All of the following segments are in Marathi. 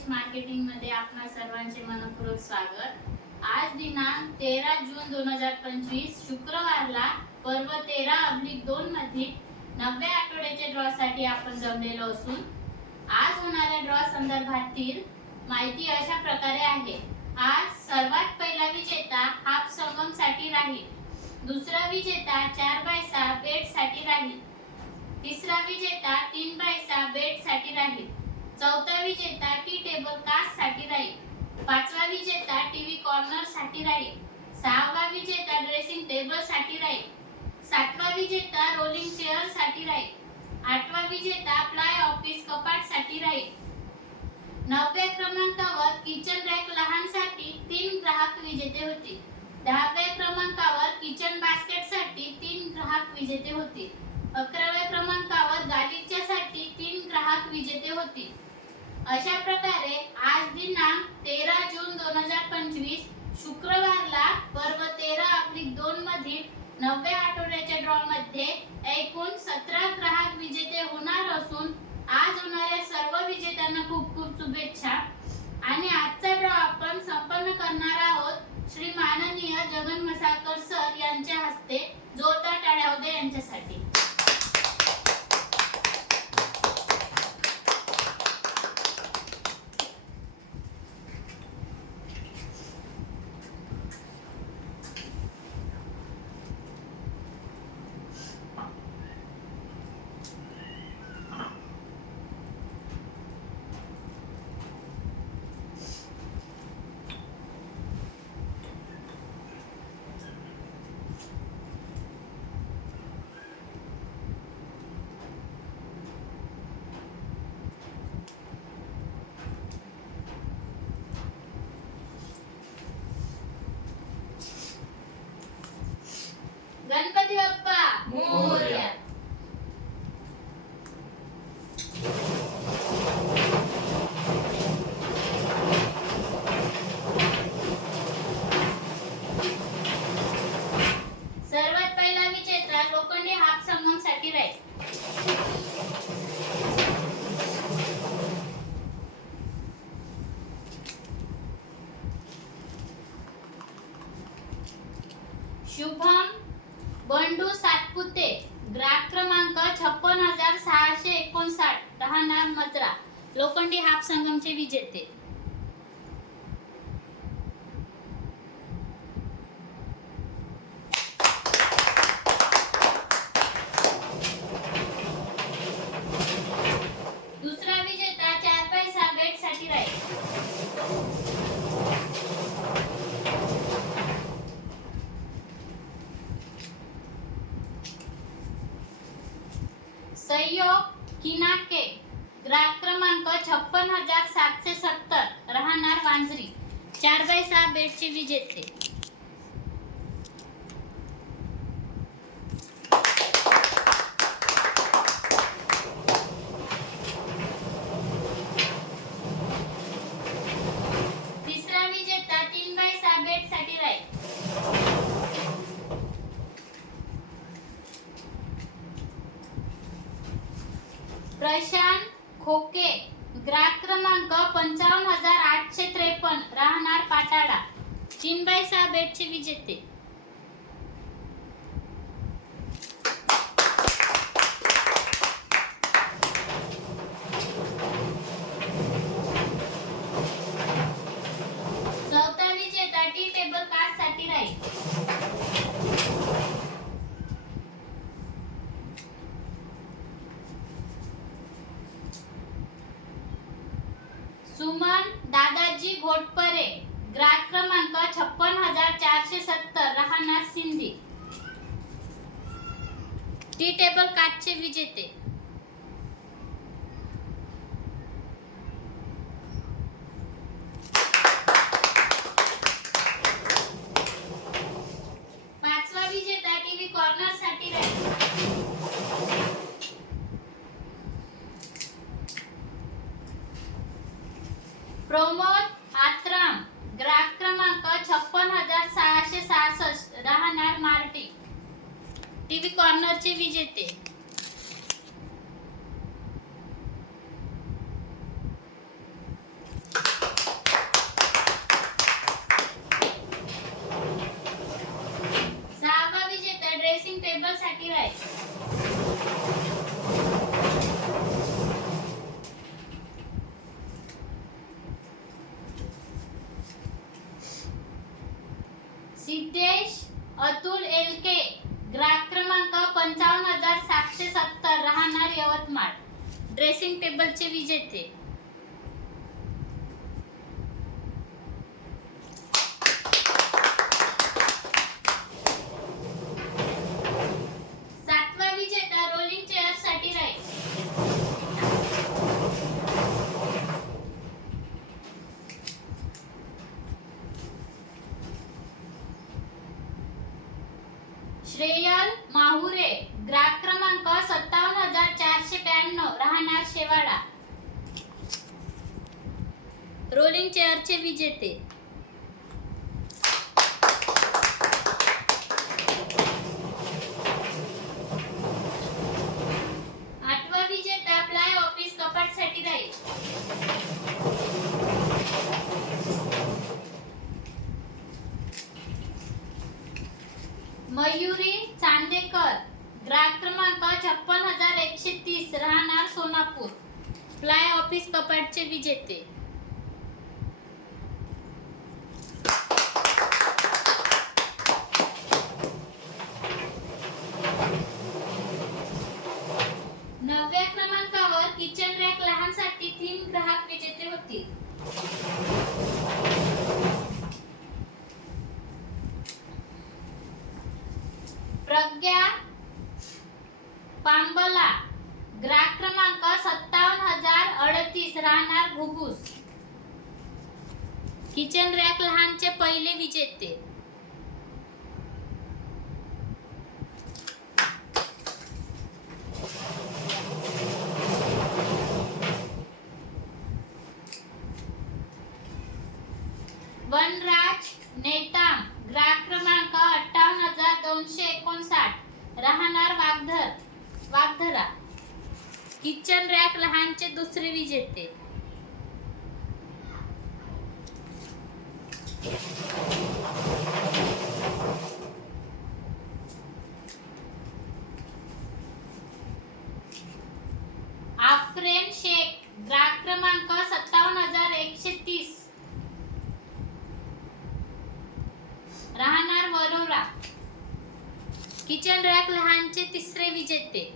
राजेश मार्केटिंगमध्ये आपणा सर्वांचे मनपूर्वक स्वागत. आज दिनांक तेरा जून दोन हजार पंचवीस शुक्रवारला पर्व तेरा अब्लिक दोन मध्ये नवव्या आठवड्याच्या ड्रॉ साठी आपण जमलेलो असून आज होणाऱ्या ड्रॉ संदर्भातील माहिती अशा प्रकारे आहे. आज सर्वात पहिला विजेता हाफ संगमसाठी राहील. दुसरा विजेता चार बाय सहा बेटसाठी राहील. तिसरा विजेता तीन बाय सहा बेटसाठी राहील. चौथा विजेता टी टेबल कास्टसाठी राहील. पाचवा विजेता टीव्ही कॉर्नरसाठी राहील. सहावा विजेता ड्रेसिंग टेबलसाठी राहील. सातवा विजेता रोलिंग चेअरसाठी राहील. आठवा विजेता प्लाय ऑफिस कपाटसाठी राहील. नवव्या क्रमांकावर किचन रॅक लहानसाठी तीन ग्राहक विजेते होते दहाव्या क्रमांकावर किचन बास्केटसाठी तीन ग्राहक विजेते होते अकराव्या क्रमांकावर गालिच्यासाठी तीन ग्राहक विजेते होते. अशा प्रकारे आज दिनांक तेरा जून दोन हजार पंचवीस शुक्रवारला पर्व तेरा अब्लिक दोन मधील नवव्या आठवड्याच्या ड्रॉ मध्ये एकूण सतरा ग्राहक विजेते होणार असून आज होणाऱ्या सर्व विजेत्यांना खूप खूप शुभेच्छा. आणि आजचा ड्रॉ आपण संपन्न करणार आहोत श्री माननीय जगन ಶುಭ सहयोग किनाके ग्राहक क्रमांक छप्पन हजार सातशे सत्तर. राहणार वांजरी. चार बाय सहा बेडचे विजेते तिसरा विजेता तीन बाय सहा बेडसाठी राहील प्रशांत खोके ग्राहक क्रमांक पंचावन्न हजार आठशे त्रेपन्न राहणार पाटाळा. चिनबाई साबेटचे विजेते चौथा विजेता टी टेबल कास्टसाठी राहील सुमन दादाजी घोटपरे ग्राहक क्रमांक छप्पन हजार चारशे सत्तर. राहणार सिंधी. टी टेबल काचचे विजेते पाचवा विजेता टीव्ही कॉर्नरसाठी राहील प्रमोद आत्राम ग्राहक क्रमांक छप्पन हजार सहाशे सहासष्ट राहणार मार्टी टीव्ही कॉर्नरचे विजेते ड्रेसिंग टेबलसाठी राहील सिद्धेश अतुल एलके ग्राहक क्रमांक पंचावन्न हजार सातशे सत्तर राहणार यवतमाळ ड्रेसिंग टेबलचे विजेते सातवा विजेता रोलिंग श्रेयल माहुरे ग्राहक क्रमांक सत्तावन्न हजार चारशे ब्याण्णव राहणार शेवाडा रोलिंग चेअरचे विजेते. आठवा विजेता प्लाय ऑफिस कपाटसाठी राहील. मयुरी चांदेकर ग्राहक क्रमांक छप्पन हजार एकशे तीस राहणार सोनापूर फ्लाय ऑफिस कपाटचे विजेते नवव्या क्रमांकावर किचन रॅक लहानसाठी तीन ग्राहक विजेते होतील प्रज्ञा पांबला. ग्राहक क्रमांक सत्तावन्न हजार अडतीस राहणार घुगुस. किचन रॅक लहानचे पहिले विजेते वनराज नेताम ग्राहक क्रमांक अठ्ठावन्न हजार दोनशे एकोणसाठ राहणार वागधर वागधरा किचन रॅक लहानचे दुसरे विजेते आफरेन शेख ग्राहक क्रमांक सत्तावन्न हजार एकशे तीस राहणार वरोरा किचन रॅक लहानचे तिसरे विजेते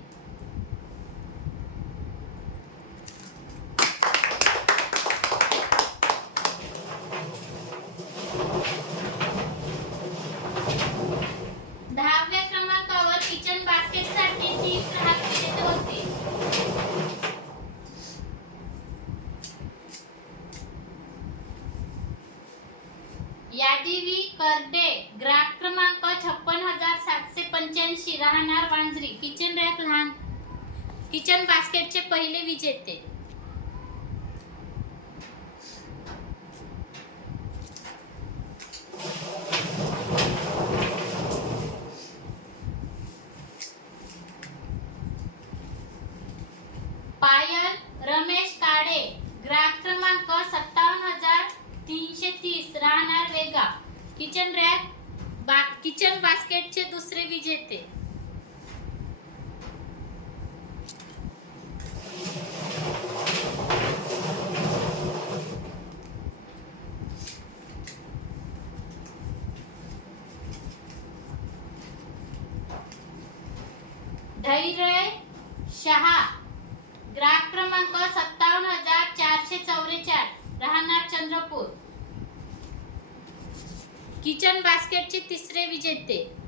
दहाव्या क्रमांकावर किचन बास्केटसाठी तीन ग्राहक विजेते होते यादीवी करडे ग्राहक क्रमांक छप्पन हजार सातशे पंच्याऐंशी राहणार वांजरी किचन रॅक लहान. किचन बास्केटचे पहिले विजेते. पायल रमेश काडे ग्राहक क्रमांक सत्तर तीनशे तीस राहणार वेगा किचन रॅक बा किचन बास्केटचे दुसरे विजेते. धैर्य शहा. ग्राहक क्रमांक सत्तावन्न हजार चारशे चौवेचाळीस राहणार चंद्रपूर. किचन बास्केटचे तिसरे विजेते.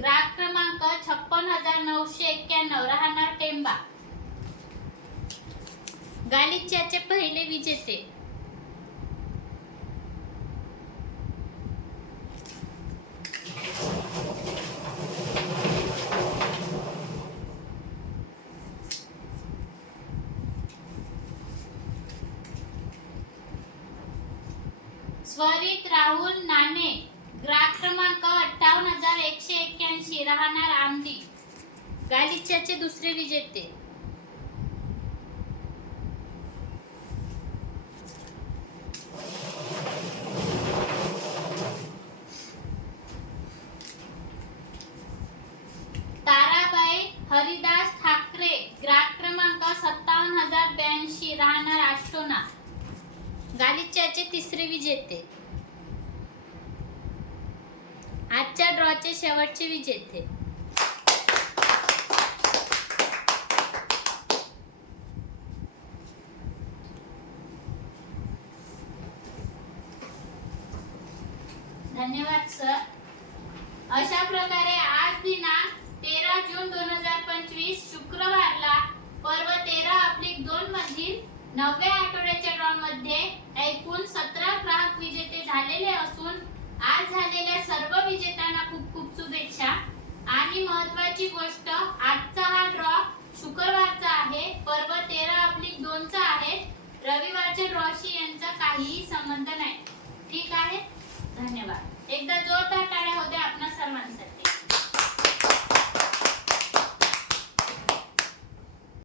ग्राहक क्रमांक छप्पन हजार नऊशे एक्क्याण्णव. राहणार टेंबा. गालिच्याचे पहिले विजेते. स्वरित राहुल नाणे ग्राहक क्रमांक अठ्ठावन्न हजार एकशे एक्क्याऐंशी राहणार आमदी. गालिच्याचे दुसरे विजेते. ताराबाई हरिदास ठाकरे ग्राहक क्रमांक सत्तावन्न हजार ब्याऐंशी राहणार आष्टोना. गालिच्याचे तिसरे विजेते. आजच्या ड्रॉचे शेवटचे विजेते. धन्यवाद सर. अशा प्रकारे आज दिनांक तेरा जून दोन हजार पंचवीस शुक्रवारला पर्व तेरा अब्लिक दोन मधील नवव्या आठवड्याच्या ड्रॉ मध्ये एकूण सतरा ग्राहक विजेते झालेले असून आज झालेल्या शुभेच्छा आणि महत्वाची गोष्ट आजचा हा ड्रॉ शुक्रवारचा आहे. पर्व तेरा अब्लिक दोनचा आहे. रविवारच्या ड्रॉशी यांचा काहीही संबंध नाही. ठीक आहे? धन्यवाद. एकदा जोरदार टाळ्या होत्या आपणा सर्वांसाठी.